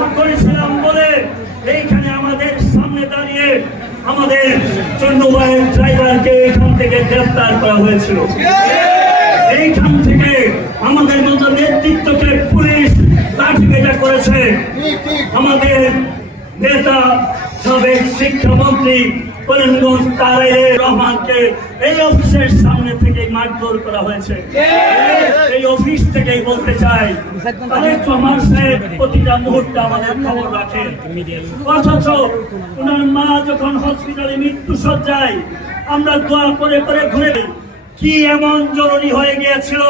প্রতিবাদ করেছিলাম বলে এইখানে আমাদের সামনে দাঁড়িয়ে আমাদের চন্দ্রবাইয়ের ড্রাইভারকে এখান থেকে গ্রেফতার করা হয়েছিল। এইখান থেকে আমাদের মতো নেতৃত্বকে পুলিশ লাঠিপেটা করেছে। আমাদের নেতা সাবেক শিক্ষামন্ত্রী করিমগঞ্জ তারেক রহমানকে এই অফিসের সামনে থেকে মারধর করা হয়েছে। এই অফিস থেকেই বলতে চাই, তারেক রহমান সাহেব প্রতিটা মুহূর্তে আমাদের খবর রাখেন, অথচ ওনার মা যখন হসপিটালে মৃত্যু সজ্জায় আমরা দোয়া করে করে ঘুরে, কি এমন জরুরি হয়ে গিয়েছিল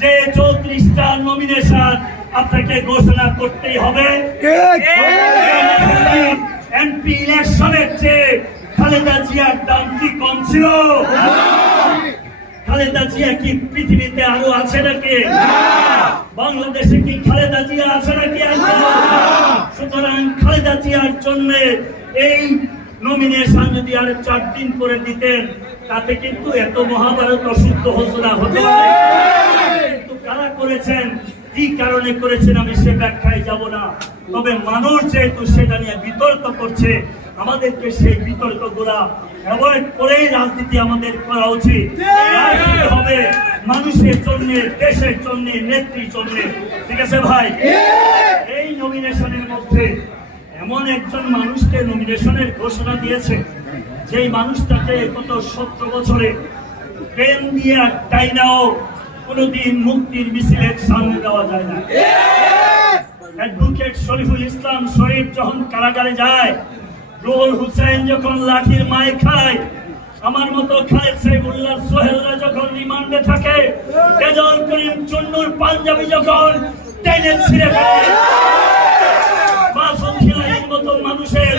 যে 34টা নমিনেশন আপনাকে ঘোষণা করতেই হবে? এমপি ইলেকশনের চেয়ে খালেদা জিয়ার দাম কি কম ছিল? খালেদা জিয়া কি পৃথিবীতে আরো আছে নাকি? বাংলাদেশে কি খালেদা জিয়া আছে নাকি? সুতরাং খালেদা জিয়ার জন্য এই নমিনেশন যদি আর 4 দিন করে দিতেন, তাতে কিন্তু এত মহাভারত অশুদ্ধ ঘোষণা হতো। কিন্তু কারা করেছেন, কি কারণে করেছেন, আমি সে ব্যাখ্যায় যাব না। তবে মানুষ যেহেতু সেটা নিয়ে বিতর্ক করছে, আমাদেরকে সেই বিতর্ক গুলা অ্যাভয়েড করেই রাজনীতি আমাদের করা উচিত। রাজনীতি হবে মানুষের জন্য, দেশের জন্য, নেত্রীর জন্য। ঠিক আছে ভাই? এই নমিনেশনের মধ্যে এমন একজন মানুষকে নমিনেশনের ঘোষণা দিয়েছে, যেই মানুষটাকে গত 17 বছরে ট্রেন দিয়ে টাইনাও কোনদিন মুক্তির মিছিলের সামনে দেওয়া যায় না। অ্যাডভোকেট শরীফুল ইসলাম শরীফ যখন কারাগারে যায়, রুহুল হুসেন যখন লাঠির মায় খায়, আমার মতো খালেদ সাইফুল্লাহ সোহেলরা যখন রিমান্ডে থাকে, রেজাউল করিম চুন্নুর পাঞ্জাবি যখন টেনে ছিঁড়ে ফেলে, মাসুম খিলানির মতো মানুষের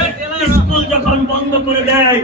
স্কুল যখন বন্ধ করে দেয়,